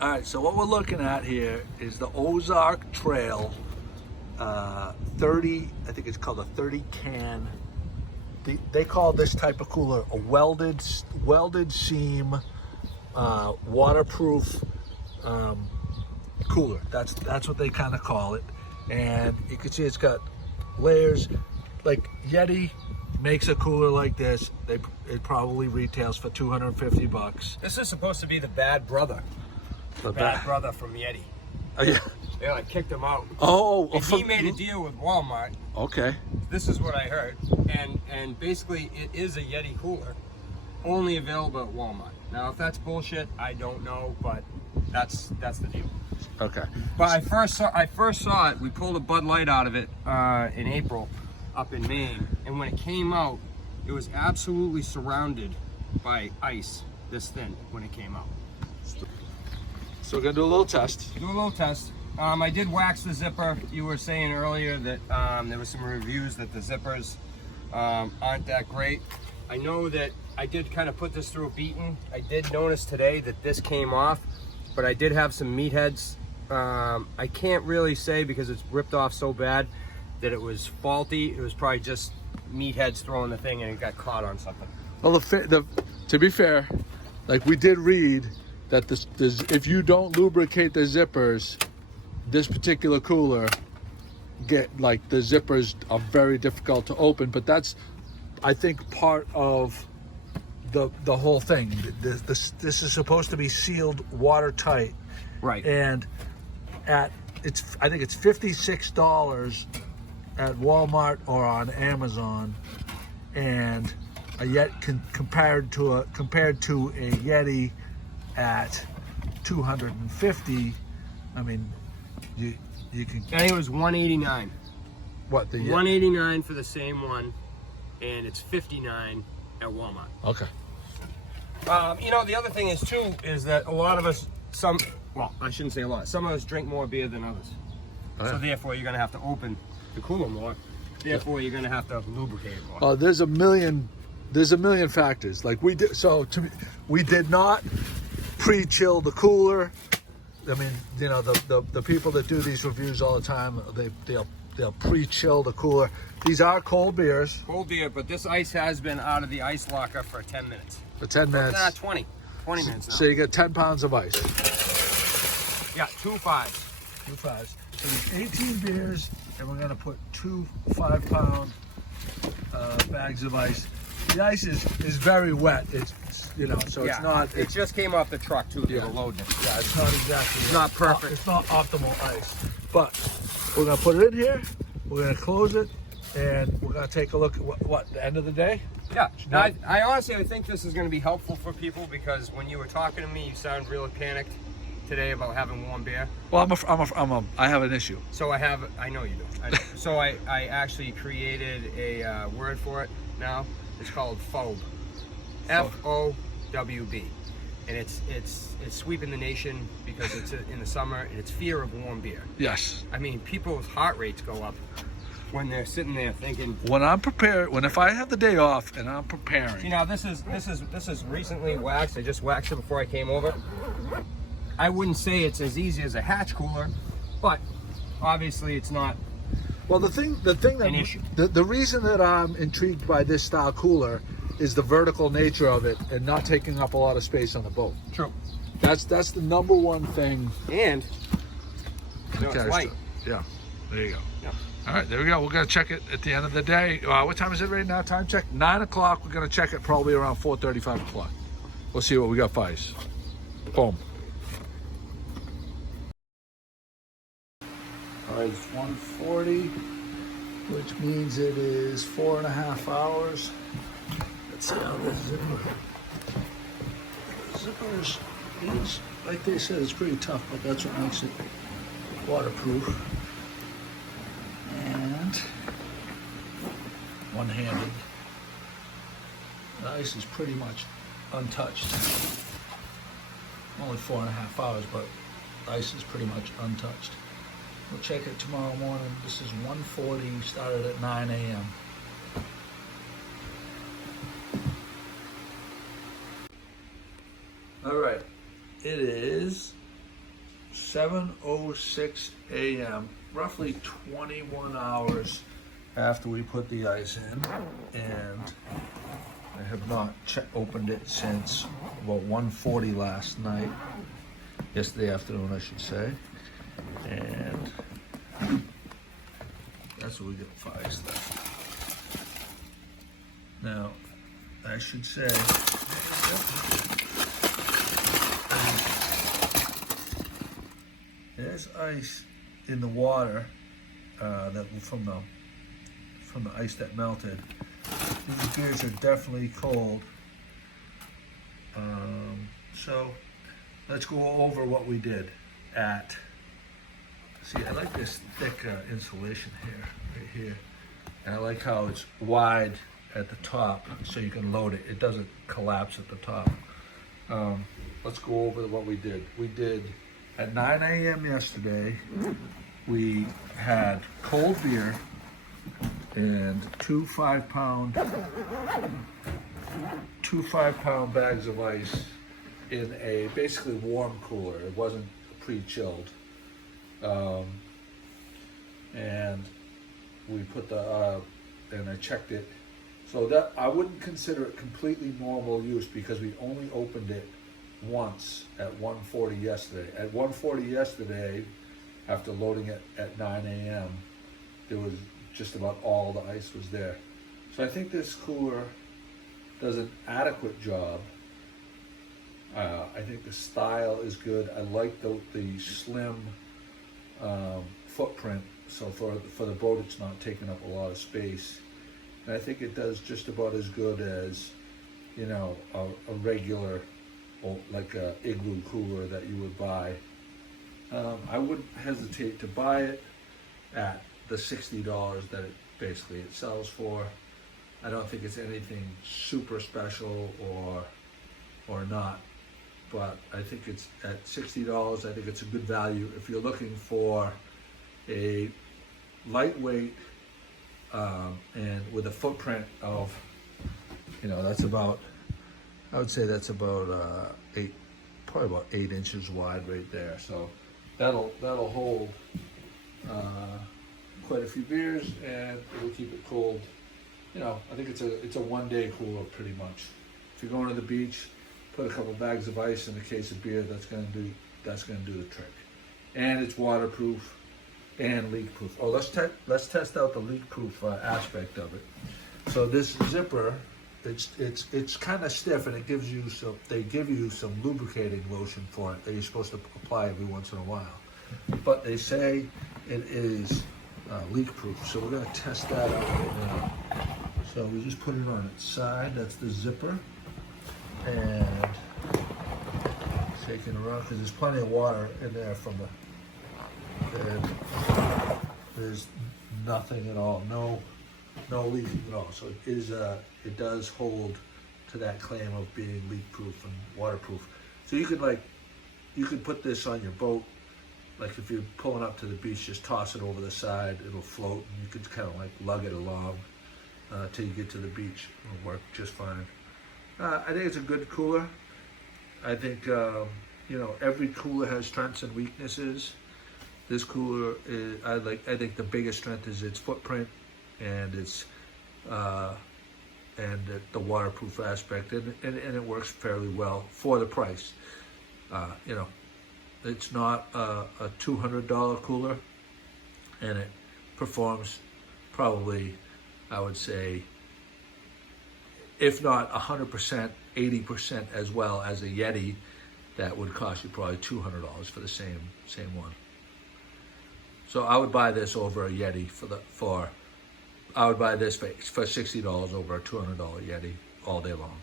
All right, so what we're looking at here is the Ozark Trail 30, I think it's called a 30 can. They call this type of cooler a welded seam waterproof cooler. That's what they kind of call it. And you can see it's got layers. Like Yeti makes a cooler like this. It probably retails for $250. This is supposed to be the bad brother. The bad brother from Yeti. Oh, yeah. They like kicked him out. Oh, and he made a deal with Walmart. Okay. This is what I heard, and basically it is a Yeti cooler, only available at Walmart. Now, if that's bullshit, I don't know, but that's the deal. Okay. But I first saw it. We pulled a Bud Light out of it in April, up in Maine, and when it came out, it was absolutely surrounded by ice, this thin, when it came out. So we're gonna do a little test. Do a little test. I did wax the zipper. You were saying earlier that there were some reviews that the zippers aren't that great. I know that I did kind of put this through a beating. I did notice today that this came off, but I did have some meatheads. I can't really say because it's ripped off so bad that it was faulty. It was probably just meatheads throwing the thing and it got caught on something. Well, to be fair, like we did read that if you don't lubricate the zippers, this particular cooler the zippers are very difficult to open. But that's, I think, part of the whole thing. This is supposed to be sealed watertight, right? And I think it's $56 at Walmart or on Amazon, and compared to a Yeti at $250. I mean, you can. I think it was $189. What, the $189 for the same one, and it's $59 at Walmart. Okay. You know, the other thing is too is that a lot of us, well, I shouldn't say a lot. Some of us drink more beer than others, so therefore you're gonna have to open the cooler more. Therefore, you're gonna have to lubricate it more. There's a million factors. Like we did. So we did not pre-chill the cooler. I mean, you know, the people that do these reviews all the time, they'll pre-chill the cooler. These are cold beers. Cold beer, but this ice has been out of the ice locker for 10 minutes. For 10 minutes. Nah, 20 minutes now. So you get 10 pounds of ice. Yeah, 2 5s. 2 5s. So there's 18 beers, and we're gonna put 2 5-pound bags of ice. The ice is very wet. It's it's not. It just came off the truck too. They were loading it. Yeah, it's not exactly. It's not perfect. It's not optimal ice, but we're gonna put it in here. We're gonna close it, and we're gonna take a look at what the end of the day. Yeah. I honestly think this is going to be helpful for people because when you were talking to me, you sounded really panicked today about having warm beer. Well, I have an issue. So I know you do. So I actually created a word for it now. It's called FOB. FOWB. And it's sweeping the nation because it's in the summer and it's fear of warm beer. Yes. I mean, people's heart rates go up when they're sitting there thinking. If I have the day off and I'm preparing. See, now this is recently waxed. I just waxed it before I came over. I wouldn't say it's as easy as a hatch cooler, but obviously it's not. Well, the reason that I'm intrigued by this style cooler is the vertical nature of it and not taking up a lot of space on the boat. True. That's the number one thing. And it's light. Yeah. There you go. Yeah. All right, there we go. We're gonna check it at the end of the day. What time is it right now? Time check 9 o'clock. We're gonna check it probably around 4:30, 5 o'clock. We'll see what we got for ice. Boom. All right, it's 1:40, which means it is 4.5 hours. Let's see how this zippers is. Like they said, it's pretty tough, but that's what makes it waterproof. And one-handed. The ice is pretty much untouched. Only 4.5 hours, but the ice is pretty much untouched. We'll check it tomorrow morning. This is 1:40, started at 9 a.m. All right, it is 7:06 a.m., roughly 21 hours after we put the ice in, and I have not opened it since about 1:40 last night, yesterday afternoon I should say, and that's what we get for ice left. Now, I should say, there's ice in the water that from the ice that melted. These beers are definitely cold. So let's go over what we did at. See, I like this thick insulation here, right here, and I like how it's wide at the top, so you can load it. It doesn't collapse at the top. Let's go over what we did. We did at 9 a.m. yesterday. We had cold beer and two 5-pound bags of ice in a basically warm cooler. It wasn't pre-chilled, and we put and I checked it. So that I wouldn't consider it completely normal use because we only opened it once at 1:40 yesterday. At 1:40 yesterday, after loading it at 9 a.m., there was just about all the ice was there. So I think this cooler does an adequate job. I think the style is good. I like the slim footprint. So for the boat, it's not taking up a lot of space. And I think it does just about as good as, you know, a regular, like a igloo cooler that you would buy. I wouldn't hesitate to buy it at the $60 that it sells for. I don't think it's anything super special or not, but I think it's at $60. I think it's a good value if you're looking for a lightweight and with a footprint of, you know, that's about, I would say that's about probably about 8 inches wide right there. So that'll hold quite a few beers, and it'll keep it cold. You know, I think it's a one-day cooler pretty much. If you're going to the beach, put a couple bags of ice in a case of beer. That's gonna do the trick. And it's waterproof and leak-proof. Oh, let's test out the leak-proof aspect of it. So this zipper, it's kind of stiff, and they give you some lubricating lotion for it that you're supposed to apply every once in a while. But they say it is leak-proof, so we're going to test that out right now. So we just put it on its side. That's the zipper, and shaking around because there's plenty of water in there from the. And there's nothing at all, no leaking at all. So it does hold to that claim of being leak-proof and waterproof. So you could put this on your boat. Like if you're pulling up to the beach, just toss it over the side. It'll float, and you could kind of like lug it along till you get to the beach. It'll work just fine. I think it's a good cooler. I think you know, every cooler has strengths and weaknesses. This cooler is, I think the biggest strength is its footprint and its the waterproof aspect, and it works fairly well for the price. You know, it's not a $200 cooler, and it performs probably, I would say, if not 100%, 80% as well as a Yeti that would cost you probably $200 for the same one. So I would buy this over a Yeti I would buy this for $60 over a $200 Yeti all day long.